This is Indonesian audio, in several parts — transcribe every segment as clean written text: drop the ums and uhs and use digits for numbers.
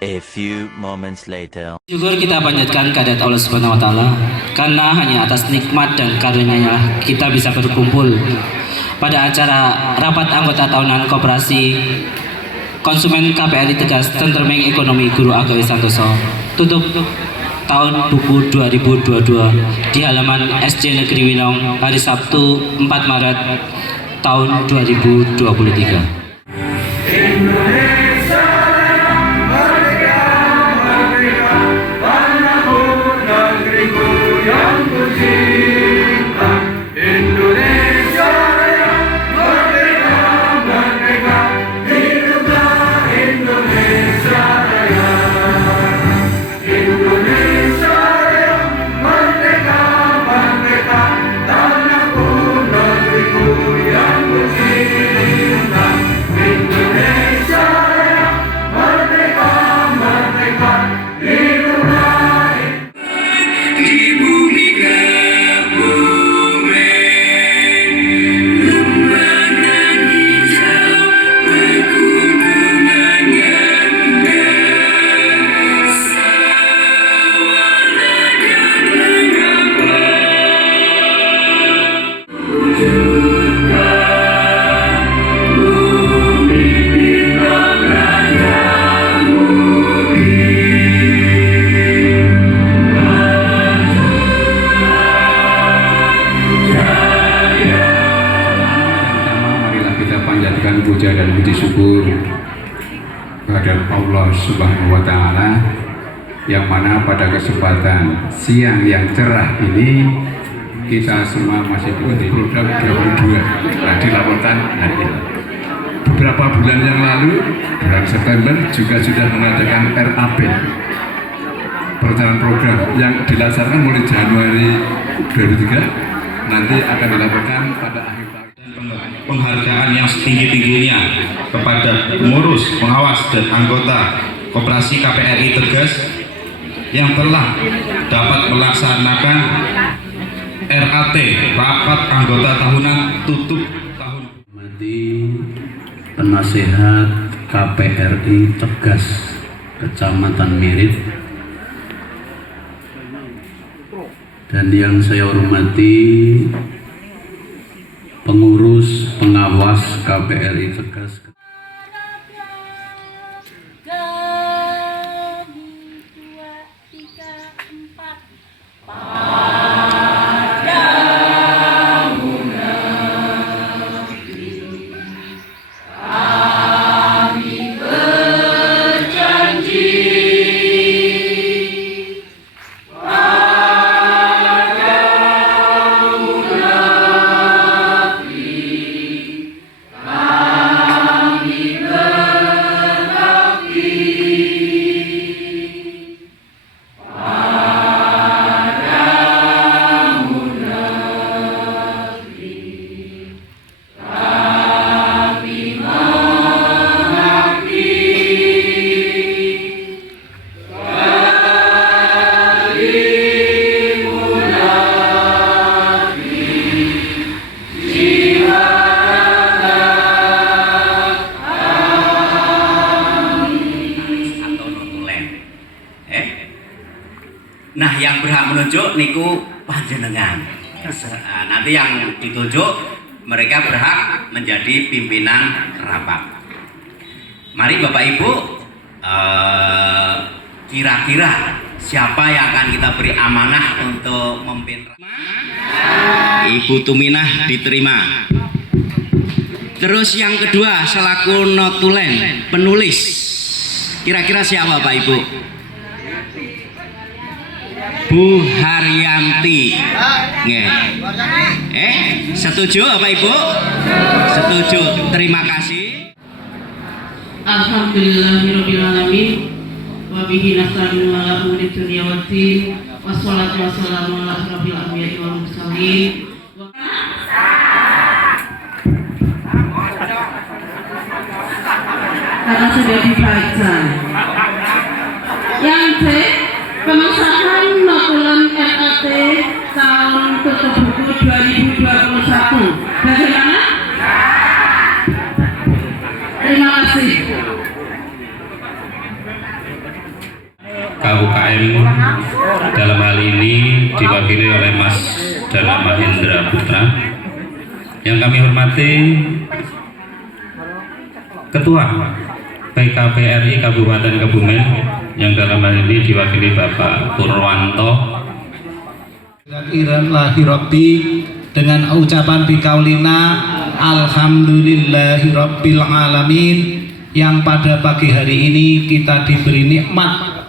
A few moments later. Syukur kita panjatkan kehadirat Allah Subhanahu wa taala karena hanya atas nikmat dan karunia-Nya kita bisa berkumpul pada acara rapat anggota tahunan Koperasi Konsumen KPRI Tegas Tentreming Ekonomi Guru Agawi Santoso tutup tahun buku 2022 di halaman SJ Negeri Winong hari Sabtu 4 Maret tahun 2023. Puja dan puji syukur kepada Allah Subhanahu wa taala yang mana pada kesempatan siang yang cerah ini kita semua masih mengikuti program 22 dilaporkan hari ini. Beberapa bulan yang lalu, bulan September juga sudah mengadakan RAP, perjalanan program yang dilaksanakan mulai Januari 2003 nanti akan dilaporkan pada akhir tahun. Penghargaan yang setinggi-tingginya kepada pengurus, pengawas, dan anggota Koperasi KPRI Tegas yang telah dapat melaksanakan RAT, rapat anggota tahunan tutup tahun. Penasehat KPRI Tegas Kecamatan Mirit, dan yang saya hormati pengurus pengawas KPRI Tegas. nunjuk niku panjenengan. Nanti yang ditunjuk mereka berhak menjadi pimpinan rapat. Mari Bapak Ibu, kira-kira siapa yang akan kita beri amanah untuk memimpin? Ibu Tuminah diterima. Terus yang kedua selaku notulen, penulis. Kira-kira siapa Bapak Ibu? Bu Haryanti. Setuju Bapak Ibu? Setuju. Terima kasih. Alhamdulillahirabbil alamin. Wa bihi nasta'inu ala umuri dunya waddin. Wassalatu wassalamu ala asyrofil anbiya'i wal mursalin. Karena sudah dibaca. Yang C, pengesahan notulen RAT tahun tutup buku 2021. Bagaimana? Terima kasih. KUKM dalam hal ini diwakili oleh Mas Dana Mahendra Putra. Yang kami hormati Ketua PKPRI Kabupaten Kebumen yang dalam hal ini diwakili Bapak Purwanto. Alhamdulillahirabbi dengan ucapan bikaulina alhamdulillahirabbil alamin, yang pada pagi hari ini kita diberi nikmat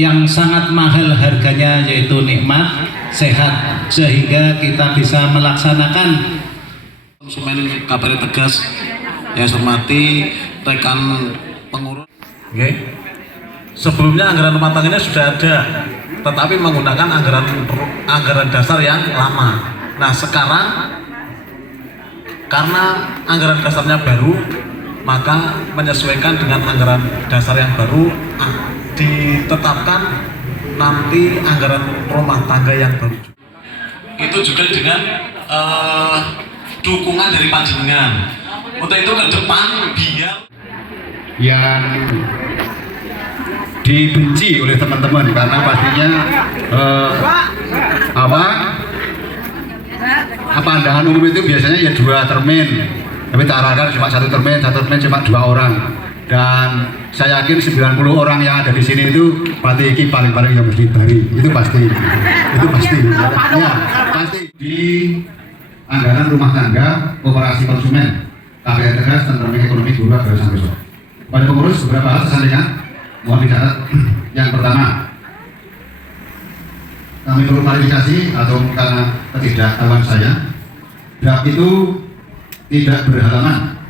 yang sangat mahal harganya, yaitu nikmat sehat, sehingga kita bisa melaksanakan konsumen KPRI Tegas. Yang saya hormati rekan pengurus. Sebelumnya anggaran rumah tangganya sudah ada, tetapi menggunakan anggaran dasar yang lama. Nah sekarang karena anggaran dasarnya baru, maka menyesuaikan dengan anggaran dasar yang baru ditetapkan nanti anggaran rumah tangga yang baru. Itu juga dengan dukungan dari panjenengan. Untuk itu ke depan biar yang dibenci oleh teman-teman, karena pastinya pandangan umum itu biasanya ya 2 termin, tapi tak arahkan cuma 1 termin cuma 2 orang, dan saya yakin 90 orang yang ada di sini itu pasti ini paling yang mesti bari, itu pasti ya, pasti. Di anggaran rumah tangga koperasi konsumen KPRI Tegas tentang ekonomi 2 sampai besok. Pada pengurus beberapa hal tersampaikan, mohon dicatat. Yang pertama, kami perlu klarifikasi atau karena ketidaktahuan saya, draft itu tidak berhalaman.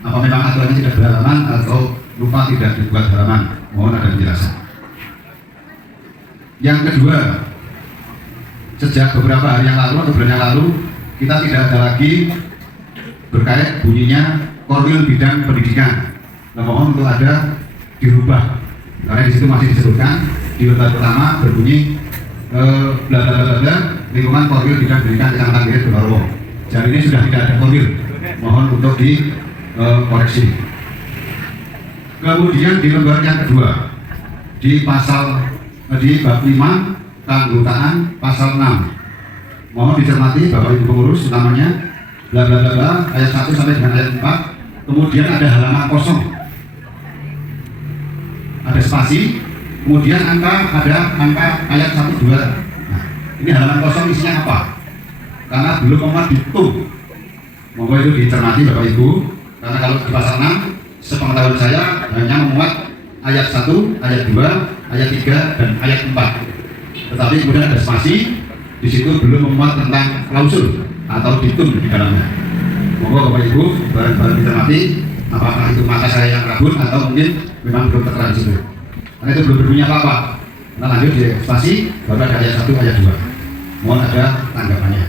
Apa memang aturannya tidak berhalaman atau lupa tidak dibuat halaman? Mohon ada penjelasan. Yang kedua, sejak beberapa hari yang lalu atau bulan yang lalu, kita tidak ada lagi berkait bunyinya Korwil bidang pendidikan. Nah, mohon untuk ada dirubah, karena di situ masih disebutkan di lembar pertama berbunyi bla bla bla bla lingkungan Korwil bidang pendidikan Kecamatan Mirit Belarwo. Jadi ini sudah tidak ada Korwil, mohon untuk dikoreksi. Kemudian di lembar yang kedua di pasal di bab 5 keanggotaan pasal 6, mohon dicermati Bapak Ibu pengurus, namanya bla bla bla bla ayat 1 sampai dengan ayat 4, kemudian ada halaman kosong, ada spasi, kemudian ada angka ayat 1, 2. Nah, ini halaman kosong isinya apa? Karena belum memuat dihitung, mohon itu dicermati Bapak Ibu, karena kalau di pasal 6 sepengetahuan saya hanya memuat ayat 1, ayat 2, ayat 3 dan ayat 4, tetapi kemudian ada spasi, di situ belum memuat tentang klausul atau dihitung di dalamnya. Mohon Bapak Ibu bareng-bareng dicermati, apakah itu mata saya yang rabun atau mungkin memang belum tertera di situ. Karena itu belum berbunyi apa-apa. Kita lanjut di spasi, baru ada ayat 1, ayat 2. Mohon ada tanggapannya.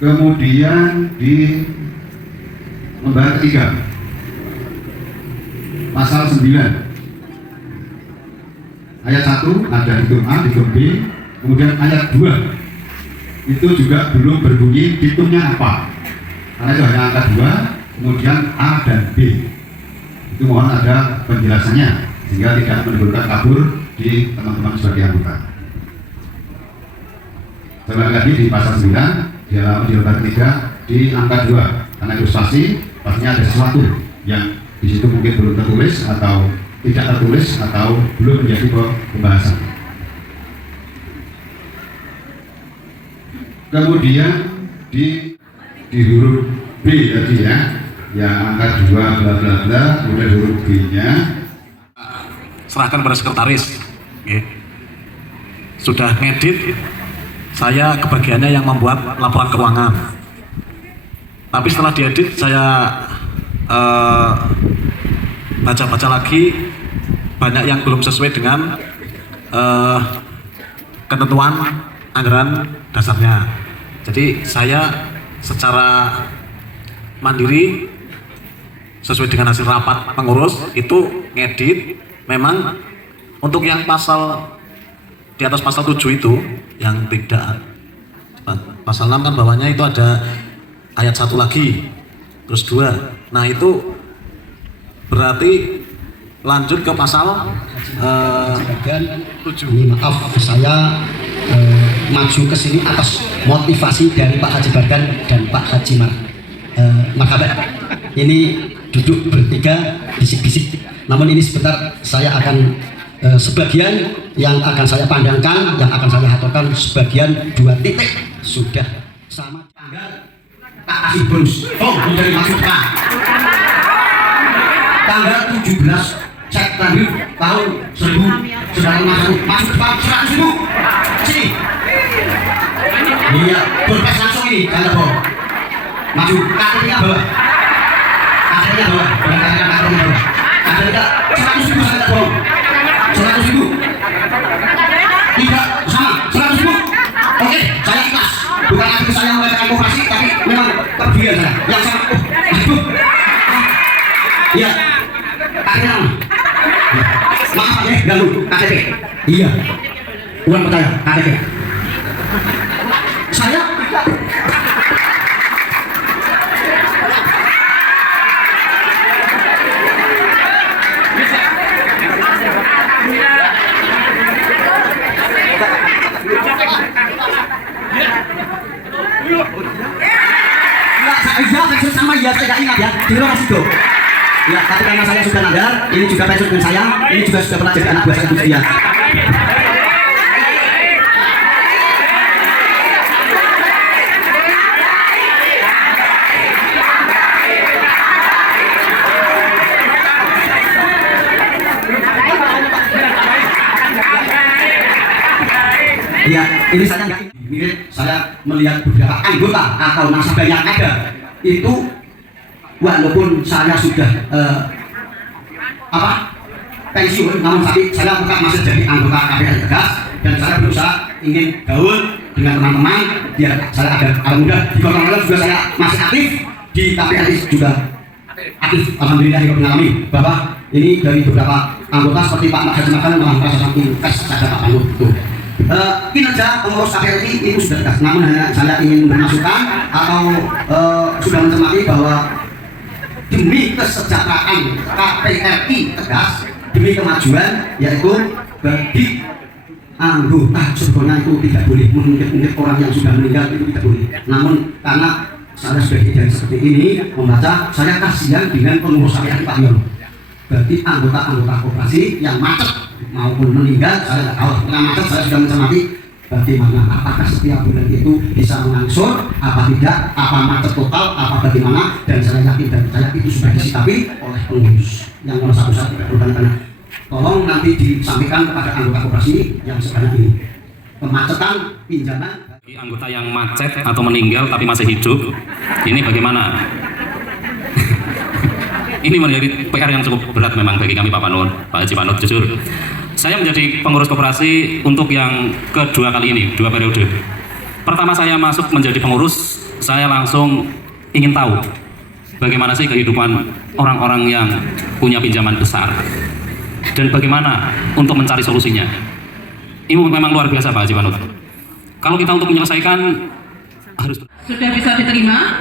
Kemudian di lembar ketiga, pasal 9, ayat 1 ada hitung A, hitung B, kemudian ayat 2 itu juga belum berbunyi hitungnya apa, karena itu hanya angka 2, kemudian A dan B. Itu mohon ada penjelasannya sehingga tidak menimbulkan kabur di teman-teman sebagai anggota. Kembali lagi di pasal 9 di halaman ketiga di angka 2, karena ilustrasi pastinya ada sesuatu yang di situ mungkin belum tertulis atau tidak tertulis atau belum menjadi pembahasan. Kemudian di huruf B tadi ya, yang angka 2 bla bla bla, kemudian huruf B-nya serahkan pada sekretaris. Sudah ngedit, saya kebagiannya yang membuat laporan keuangan. Tapi setelah diedit saya baca-baca lagi, banyak yang belum sesuai dengan ketentuan anggaran dasarnya. Jadi saya secara mandiri sesuai dengan hasil rapat pengurus itu ngedit. Memang untuk yang pasal di atas pasal 7 itu yang tidak, pasal 6 kan bawahnya itu ada ayat 1 lagi terus 2. Nah itu berarti lanjut ke pasal 7. Ini maaf saya maju ke sini atas motivasi dari Pak Haji Bargan dan Pak Haji Marhabat. Ini duduk bertiga bisik-bisik. Namun ini sebentar saya akan sebagian yang akan saya pandangkan, yang akan saya haturkan, sebagian 2 titik sudah sama. Tanggal tak kasih bonus. Oh, dari masukkan. Tanggal 17 September tahun 1000 sedang masuk 100.000. Sini. Iya, berpes langsung ini, jangan bohong. Maju, kakinya bawah. Kakinya bawah, kakinya bawah. Ada 100.000 saya tak bohong. 100.000. Tidak sama, 100.000. Oke, saya ikhlas. Bukan arti saya mengatakan koperasi, tapi memang kebiasaan saya. Yang sama, aduh. Iya. Kakinya mana? Maaf ya, ganggu. KTP. Iya. Uang percaya, KTP. Saya sama ya, saya ingat ya, di luar situ. Ya, tapi karena saya sudah nadar, ini juga pensiun dengan saya, ini juga sudah pernah jadi anak buah saya dia. Ya, ini saya nggak mirip, saya melihat beberapa anggota atau nasabah yang ada itu, walaupun saya sudah pensiun, namun tapi saya tetap masih jadi anggota KPR Tegas dan saya berusaha ingin gaul dengan teman-teman biar saya ada mudah di Kota juga saya masih aktif di KPR juga aktif. Alhamdulillah yang mengalami bahwa ini dari beberapa anggota seperti Pak Haji Makan malah merasa sangat invest pada Pak Panut itu. Kinerja pengurus KPR itu sudah tegas, namun hanya saya ingin bermasukan atau sudah mencermati bahwa demi kesejahteraan KPRI Tegas, demi kemajuan, yaitu bagi anggota sebetulnya itu tidak boleh mengungkit orang yang sudah meninggal, itu tidak boleh. Namun karena saya sudah kejadian seperti ini membaca, saya kasihan dengan pengurus KPRI Pak Yono. Bagi anggota-anggota koperasi yang macet maupun meninggal, saya tidak tahu. Dengan macet saya sudah mencermati bagaimana, apakah setiap bulan itu bisa mengangsur, apa tidak, apa macet total, apa bagaimana, dan saya yakin dan percaya itu sudah disikapi oleh pengurus yang nomor 1 saya tidak bertanya. Tolong nanti disampaikan kepada anggota koperasi yang sebanyak ini. Kemacetan pinjaman bagi anggota yang macet atau meninggal tapi masih hidup, ini bagaimana? Ini menjadi PR yang cukup berat memang bagi kami Pak Panut, Pak Haji Panut, jujur. Saya menjadi pengurus koperasi untuk yang kedua kali ini, 2 periode. Pertama saya masuk menjadi pengurus, saya langsung ingin tahu bagaimana sih kehidupan orang-orang yang punya pinjaman besar dan bagaimana untuk mencari solusinya. Ini memang luar biasa Pak Haji Panut. Kalau kita untuk menyelesaikan harus sudah bisa diterima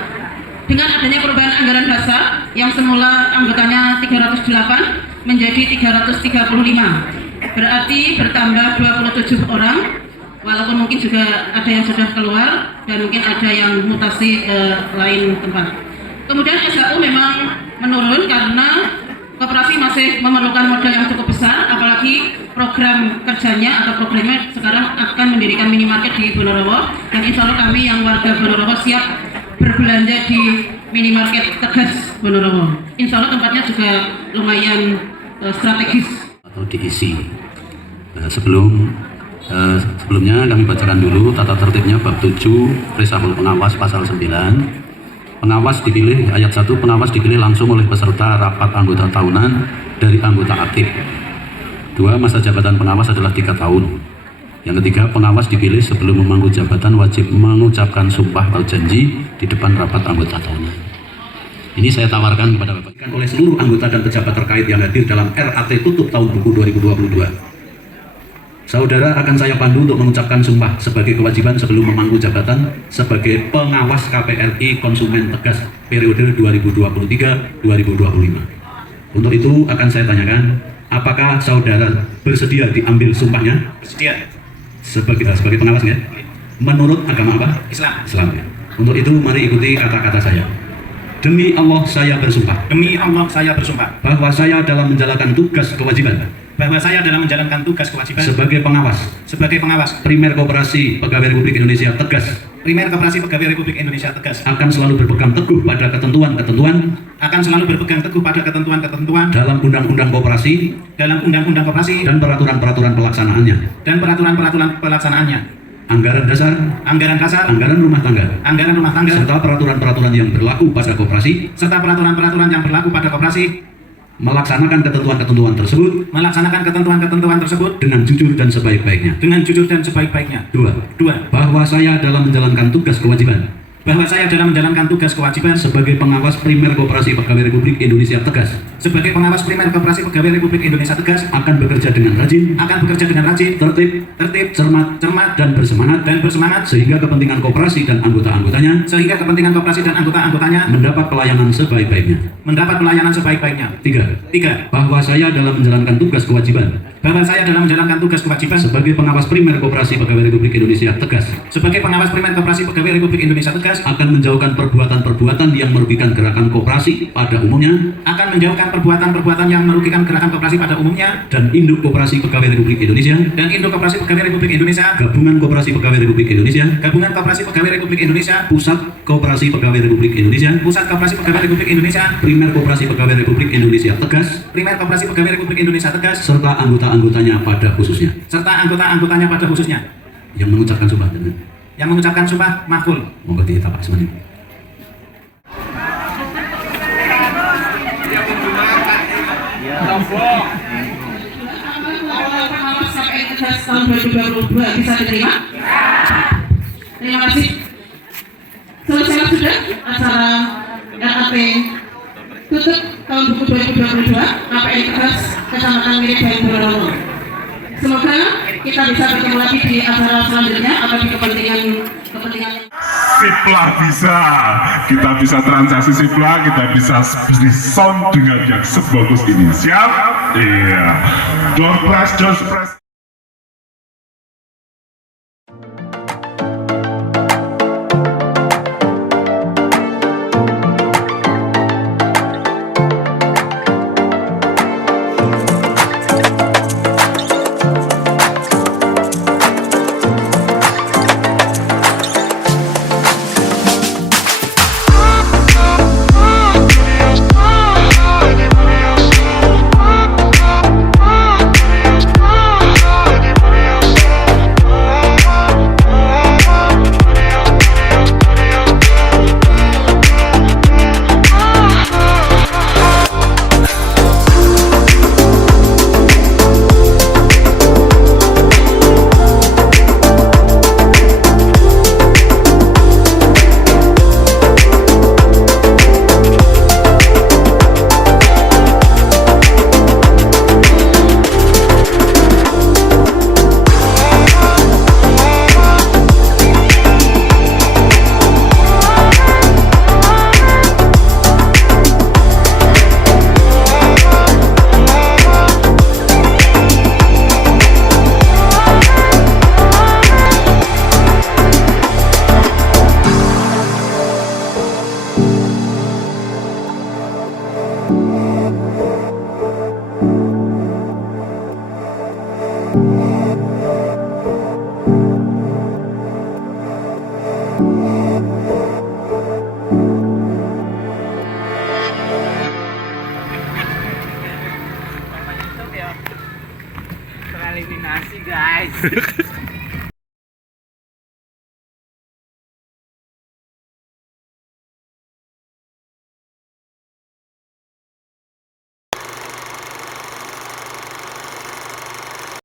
dengan adanya perubahan anggaran dasar yang semula anggotanya 308 menjadi 335. berarti bertambah 27 orang, walaupun mungkin juga ada yang sudah keluar dan mungkin ada yang mutasi lain tempat. Kemudian SHU memang menurun karena koperasi masih memerlukan modal yang cukup besar, apalagi program kerjanya atau programnya sekarang akan mendirikan minimarket di Bonorowo, dan insya Allah kami yang warga Bonorowo siap berbelanja di minimarket Tegas Bonorowo. Insya Allah tempatnya juga lumayan strategis. Atau diisi. Sebelumnya kami bacakan dulu tata tertibnya bab 7 reshuffle pengawas pasal 9. Pengawas dipilih, ayat 1, pengawas dipilih langsung oleh peserta rapat anggota tahunan dari anggota aktif. 2, masa jabatan pengawas adalah 3 tahun. Yang ketiga, pengawas dipilih sebelum memangku jabatan wajib mengucapkan sumpah atau janji di depan rapat anggota tahunan. Ini saya tawarkan kepada Bapak oleh seluruh anggota dan pejabat terkait yang hadir dalam RAT tutup tahun buku 2022. Saudara akan saya pandu untuk mengucapkan sumpah sebagai kewajiban sebelum memangku jabatan sebagai pengawas KPRI Konsumen Tegas periode 2023-2025. Untuk itu akan saya tanyakan, apakah saudara bersedia diambil sumpahnya? Bersedia. Sebagai pengawas ya? Menurut agama apa? Islam. Islam ya. Untuk itu mari ikuti kata-kata saya. Demi Allah saya bersumpah. Demi Allah saya bersumpah Bahwa saya dalam menjalankan tugas kewajiban. bahwa saya dalam menjalankan tugas kewajiban Sebagai pengawas. Primer Koperasi Pegawai Republik Indonesia Tegas. Primer Koperasi Pegawai Republik Indonesia Tegas. Akan selalu berpegang teguh pada ketentuan-ketentuan. Dalam Undang-Undang Koperasi. Dan peraturan-peraturan pelaksanaannya. Anggaran dasar, anggaran rumah tangga, serta peraturan-peraturan yang berlaku pada koperasi, melaksanakan ketentuan-ketentuan tersebut dengan jujur dan sebaik-baiknya. 2. Bahwa saya dalam menjalankan tugas kewajiban sebagai pengawas Primer Koperasi Pegawai Republik Indonesia Tegas. Akan bekerja dengan rajin, tertib, cermat dan bersemangat sehingga kepentingan koperasi dan anggota-anggotanya mendapat pelayanan sebaik-baiknya. 3. Bahwa saya dalam menjalankan tugas kewajiban sebagai pengawas Primer Koperasi Pegawai Republik Indonesia Tegas akan menjauhkan perbuatan-perbuatan yang merugikan gerakan koperasi pada umumnya dan induk Koperasi Pegawai Republik Indonesia, Gabungan Koperasi Pegawai Republik Indonesia, Pusat Koperasi Pegawai Republik Indonesia, Primer Koperasi Pegawai Republik Indonesia Tegas, serta anggota-anggotanya pada khususnya. Yang mengucapkan sumpah makul. Monggo ditapak semuanya. Pengawas KPRI Tegas tahun 2022 bisa diterima? Terima kasih. Selesai sudah acara RAT tutup tahun buku 2022 KPRI Tegas Kecamatan Mirip Bayi Bonorowo. Semoga kita bisa bertemu lagi di acara selanjutnya atau di kepentingan Siplah bisa, kita bisa transaksi Siplah, kita bisa bisnis sound dengan yang sebagus ini. Siap? Iya. Door press. Tereliminasi guys.